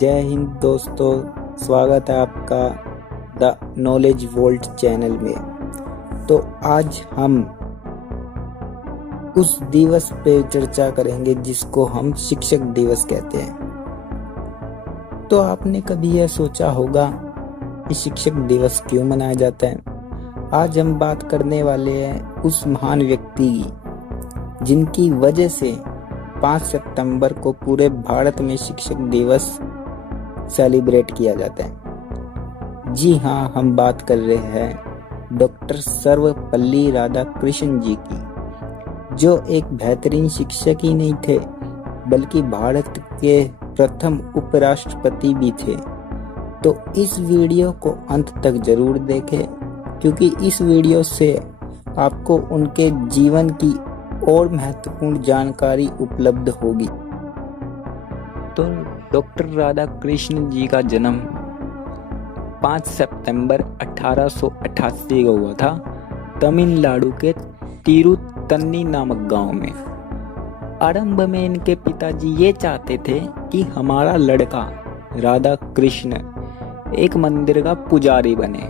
जय हिंद दोस्तों, स्वागत है आपका द नॉलेज वोल्ट चैनल में। तो आज हम उस दिवस पे चर्चा करेंगे जिसको हम शिक्षक दिवस कहते हैं। तो आपने कभी यह सोचा होगा कि शिक्षक दिवस क्यों मनाया जाता है? आज हम बात करने वाले हैं उस महान व्यक्ति की जिनकी वजह से 5 सितंबर को पूरे भारत में शिक्षक दिवस सेलिब्रेट किया जाता है। जी हाँ, हम बात कर रहे हैं डॉक्टर सर्वपल्ली राधाकृष्णन जी की, जो एक बेहतरीन शिक्षक ही नहीं थे बल्कि भारत के प्रथम उपराष्ट्रपति भी थे। तो इस वीडियो को अंत तक जरूर देखें, क्योंकि इस वीडियो से आपको उनके जीवन की और महत्वपूर्ण जानकारी उपलब्ध होगी। तो डॉक्टर राधाकृष्णन जी का जन्म 5 सितंबर 1888 को हुआ था, तमिलनाडु के तिरुतन्नी नामक गांव में। आरंभ में इनके पिताजी ये चाहते थे कि हमारा लड़का राधा कृष्ण एक मंदिर का पुजारी बने,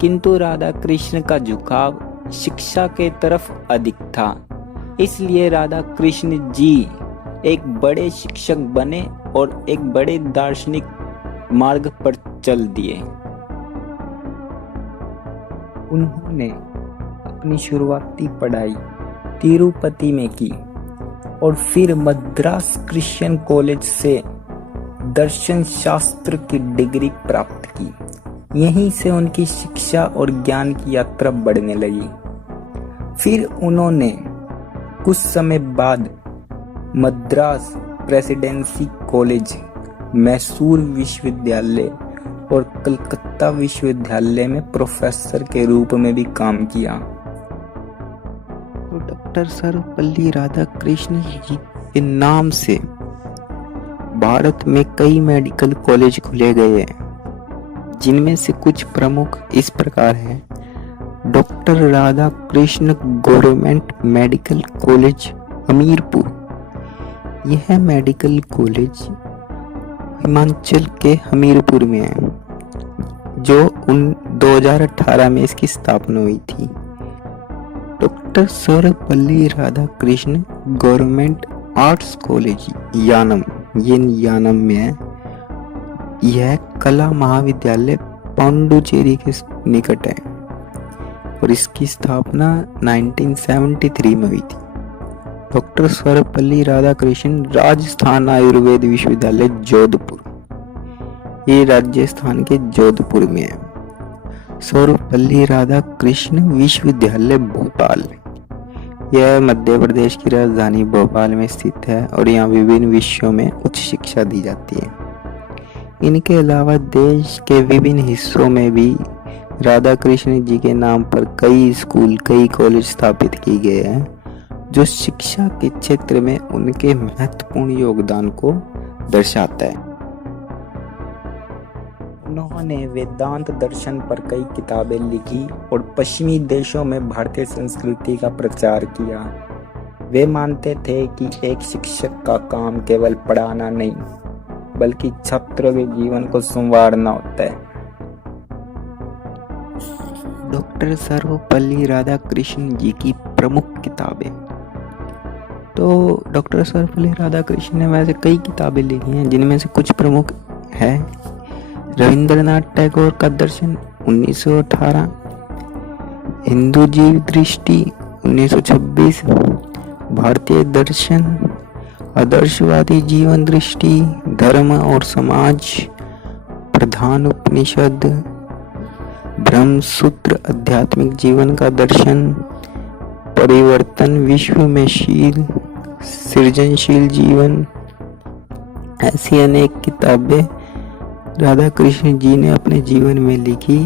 किंतु राधा कृष्ण का झुकाव शिक्षा के तरफ अधिक था। इसलिए राधा कृष्ण जी एक बड़े शिक्षक बने और एक बड़े दार्शनिक मार्ग पर चल दिए। उन्होंने अपनी शुरुआती पढ़ाई तिरुपति में की और फिर मद्रास क्रिश्चियन कॉलेज से दर्शन शास्त्र की डिग्री प्राप्त की। यहीं से उनकी शिक्षा और ज्ञान की यात्रा बढ़ने लगी। फिर उन्होंने कुछ समय बाद मद्रास प्रेसिडेंसी कॉलेज, मैसूर विश्वविद्यालय और कलकत्ता विश्वविद्यालय में प्रोफेसर के रूप में भी काम किया। तो डॉक्टर सर्वपल्ली राधाकृष्णन जी के नाम से भारत में कई मेडिकल कॉलेज खुले गए हैं, जिनमें से कुछ प्रमुख इस प्रकार हैं। Doctor Radhakrishna government medical college Hamirpur. यह मेडिकल कॉलेज हिमाचल के हमीरपुर में है, जो 2018 में इसकी स्थापना हुई थी। Doctor Sarvepalli Radhakrishna government arts college Yanam, ये यानम में है। यह कला महाविद्यालय पांडुचेरी के निकट है और इसकी स्थापना 1973 में हुई थी। डॉक्टर सर्वपल्ली राधाकृष्णन राजस्थान आयुर्वेद विश्वविद्यालय जोधपुर, ये राजस्थान के जोधपुर में है। सर्वपल्ली राधाकृष्ण विश्वविद्यालय भोपाल, यह मध्य प्रदेश की राजधानी भोपाल में स्थित है और यहाँ विभिन्न विषयों में उच्च शिक्षा दी जाती है। इनके अलावा देश के विभिन्न हिस्सों में भी राधा कृष्ण जी के नाम पर कई स्कूल, कई कॉलेज स्थापित किए गए हैं, जो शिक्षा के क्षेत्र में उनके महत्वपूर्ण योगदान को दर्शाता है। उन्होंने वेदांत दर्शन पर कई किताबें लिखी और पश्चिमी देशों में भारतीय संस्कृति का प्रचार किया। वे मानते थे कि एक शिक्षक का काम केवल पढ़ाना नहीं, बल्कि छात्रों के जीवन को संवारना होता है। डॉक्टर सर्वपल्ली राधाकृष्णन जी की प्रमुख किताबें। तो डॉक्टर सर्वपल्ली राधाकृष्णन ने वैसे कई किताबें लिखी हैं, जिनमें से कुछ प्रमुख है। रविंद्रनाथ टैगोर का दर्शन 1918, हिंदू जीव दृष्टि 1926, भारतीय दर्शन, आदर्शवादी जीवन दृष्टि, धर्म और समाज, प्रधान उपनिषद, ब्रह्म सूत्र, आध्यात्मिक जीवन का दर्शन, परिवर्तन विश्व में शील, सृजनशील जीवन, ऐसी अनेक किताबें राधा कृष्ण जी ने अपने जीवन में लिखी।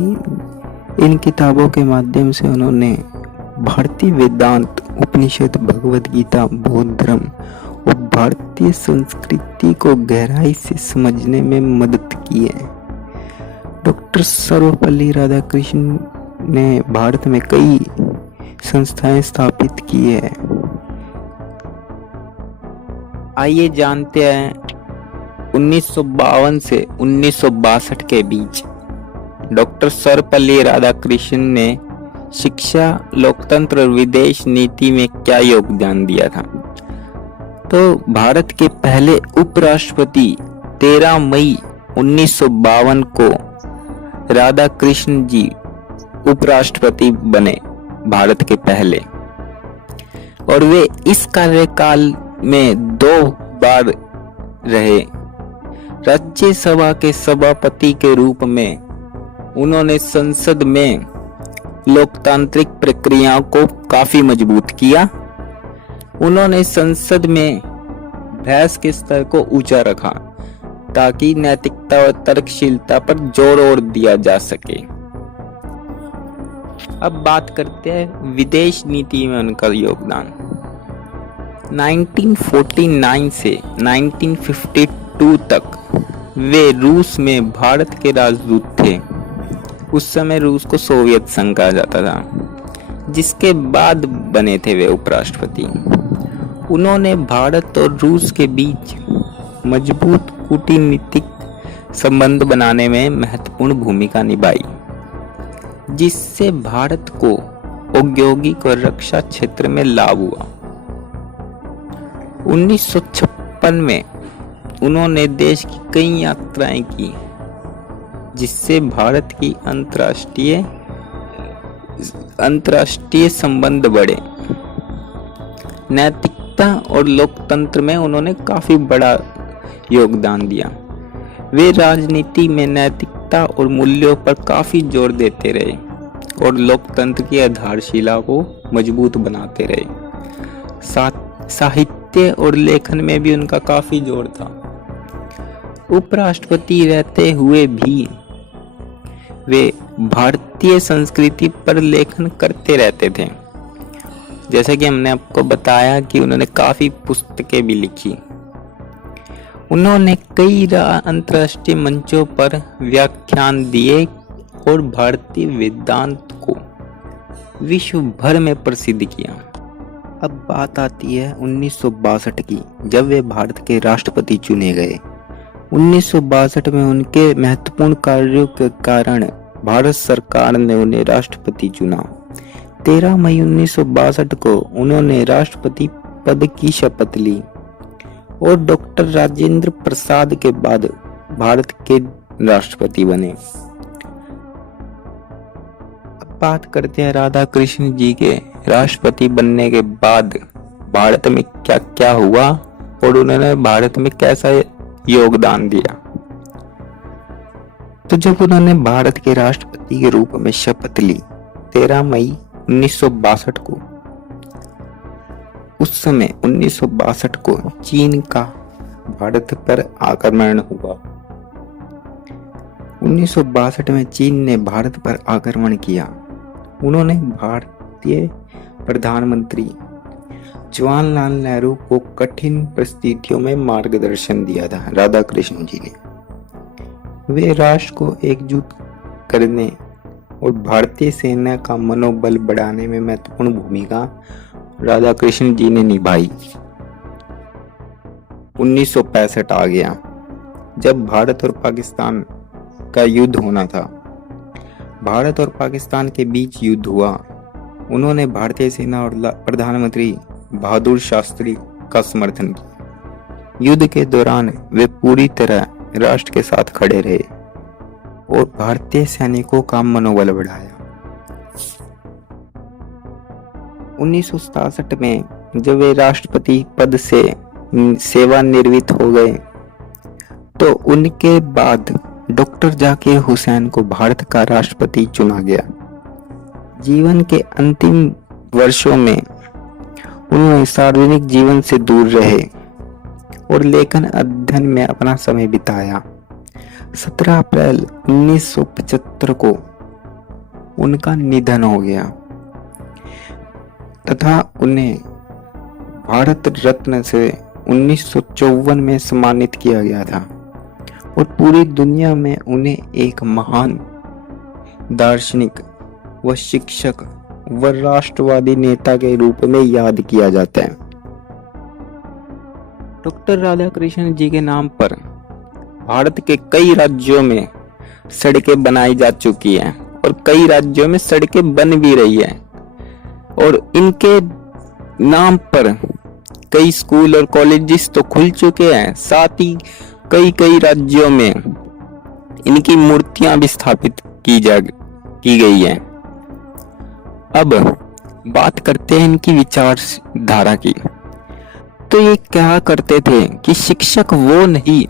इन किताबों के माध्यम से उन्होंने भारतीय वेदांत, उपनिषद, भगवद गीता, बौद्ध धर्म और भारतीय संस्कृति को गहराई से समझने में मदद की है। डॉक्टर सर्वपल्ली राधाकृष्णन ने भारत में कई संस्थाएं स्थापित की है। आइए जानते हैं 1952 से 1962 के बीच डॉक्टर सर्वपल्ली राधाकृष्णन ने शिक्षा, लोकतंत्र और विदेश नीति में क्या योगदान दिया था? तो भारत के पहले उपराष्ट्रपति 13 मई 1952 को राधाकृष्णन जी उपराष्ट्रपति बने, भारत के पहले। और वे इस कार्यकाल में 2 बार रहे। राज्यसभा के सभापति के रूप में उन्होंने संसद में लोकतांत्रिक प्रक्रियाओं को काफी मजबूत किया। उन्होंने संसद में बहस के स्तर को ऊंचा रखा ताकि नैतिकता और तर्कशीलता पर जोर और दिया जा सके। अब बात करते हैं विदेश नीति में उनका योगदान। 1949 से 1952 तक वे रूस में भारत के राजदूत थे। उस समय रूस को सोवियत संघ कहा जाता था, जिसके बाद बने थे वे उपराष्ट्रपति। उन्होंने भारत और रूस के बीच मजबूत कूटनीतिक संबंध बनाने में महत्वपूर्ण भूमिका निभाई, जिससे भारत को औद्योगिक और रक्षा क्षेत्र में लाभ हुआ। 1956 में उन्होंने देश की कई यात्राएं की, जिससे भारत की अंतर्राष्ट्रीय संबंध बढ़े। नैतिकता और लोकतंत्र में उन्होंने काफी बड़ा योगदान दिया। वे राजनीति में नैतिकता और मूल्यों पर काफी जोर देते रहे और लोकतंत्र की आधारशिला को मजबूत बनाते रहे। साहित्य और लेखन में भी उनका काफी जोर था। उपराष्ट्रपति रहते हुए भी वे भारतीय संस्कृति पर लेखन करते रहते थे। जैसा कि हमने आपको बताया कि उन्होंने काफी पुस्तकें भी लिखी। उन्होंने कई अंतर्राष्ट्रीय मंचों पर व्याख्यान दिए और भारतीय वेदांत को विश्व भर में प्रसिद्ध किया। अब बात आती है 1962 की, जब वे भारत के राष्ट्रपति चुने गए। 1962 में उनके महत्वपूर्ण कार्यों के कारण भारत सरकार ने उन्हें राष्ट्रपति चुना। 13 मई 1962 को उन्होंने राष्ट्रपति पद की शपथ ली और डॉक्टर राजेंद्र प्रसाद के बाद भारत के राष्ट्रपति बने। अब बात करते हैं राधाकृष्ण जी के राष्ट्रपति बनने के बाद भारत में क्या क्या हुआ और उन्होंने भारत में कैसा योगदान दिया। तो जब उन्होंने भारत के राष्ट्रपति के रूप में शपथ ली 13 मई 1962 को, उस समय 1962 को चीन का भारत पर आक्रमण हुआ। 1962 में चीन ने भारत पर आक्रमण किया। उन्होंने भारतीय प्रधानमंत्री जवाहरलाल नेहरू को कठिन परिस्थितियों में मार्गदर्शन दिया था। राधाकृष्ण जी ने वे राष्ट्र को एकजुट करने और भारतीय सेना का मनोबल बढ़ाने में महत्वपूर्ण भूमिका राधाकृष्ण जी ने निभाई। 1965 आ गया, जब भारत और पाकिस्तान का युद्ध होना था। भारत और पाकिस्तान के बीच युद्ध हुआ। उन्होंने भारतीय सेना और प्रधानमंत्री बहादुर शास्त्री का समर्थन किया। युद्ध के दौरान वे पूरी तरह राष्ट्र के साथ खड़े रहे और भारतीय सैनिकों का मनोबल बढ़ाया। 1967 में जब वे राष्ट्रपति पद से सेवानिवृत्त हो गए, तो उनके बाद डॉक्टर जाकिर हुसैन को भारत का राष्ट्रपति चुना गया। जीवन के अंतिम वर्षों में उन्होंने सार्वजनिक जीवन से दूर रहे और लेखन अध्ययन में अपना समय बिताया। 17 अप्रैल 1975 को उनका निधन हो गया तथा उन्हें भारत रत्न से 1954 में सम्मानित किया गया था और पूरी दुनिया में उन्हें एक महान दार्शनिक व शिक्षक व राष्ट्रवादी नेता के रूप में याद किया जाता है। डॉक्टर राधाकृष्णन जी के नाम पर भारत के कई राज्यों में सड़कें बनाई जा चुकी हैं और कई राज्यों में सड़कें बन भी रही है और इनके नाम पर कई स्कूल और कॉलेजेस तो खुल चुके हैं। साथ ही कई कई राज्यों में इनकी मूर्तियां भी स्थापित की गई हैं। अब बात करते हैं इनकी विचारधारा की। तो ये क्या करते थे कि शिक्षक वो नहीं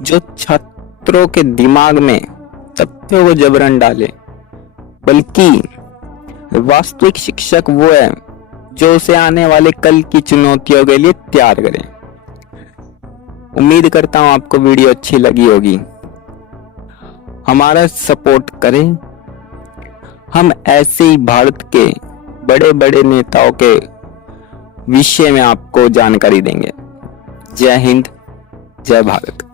जो छात्रों के दिमाग में तथ्यों को जबरन डाले, बल्कि वास्तविक शिक्षक वो है जो उसे आने वाले कल की चुनौतियों के लिए तैयार करे। उम्मीद करता हूं आपको वीडियो अच्छी लगी होगी। हमारा सपोर्ट करें। हम ऐसे ही भारत के बड़े बड़े नेताओं के विषय में आपको जानकारी देंगे। जय हिंद, जय भारत।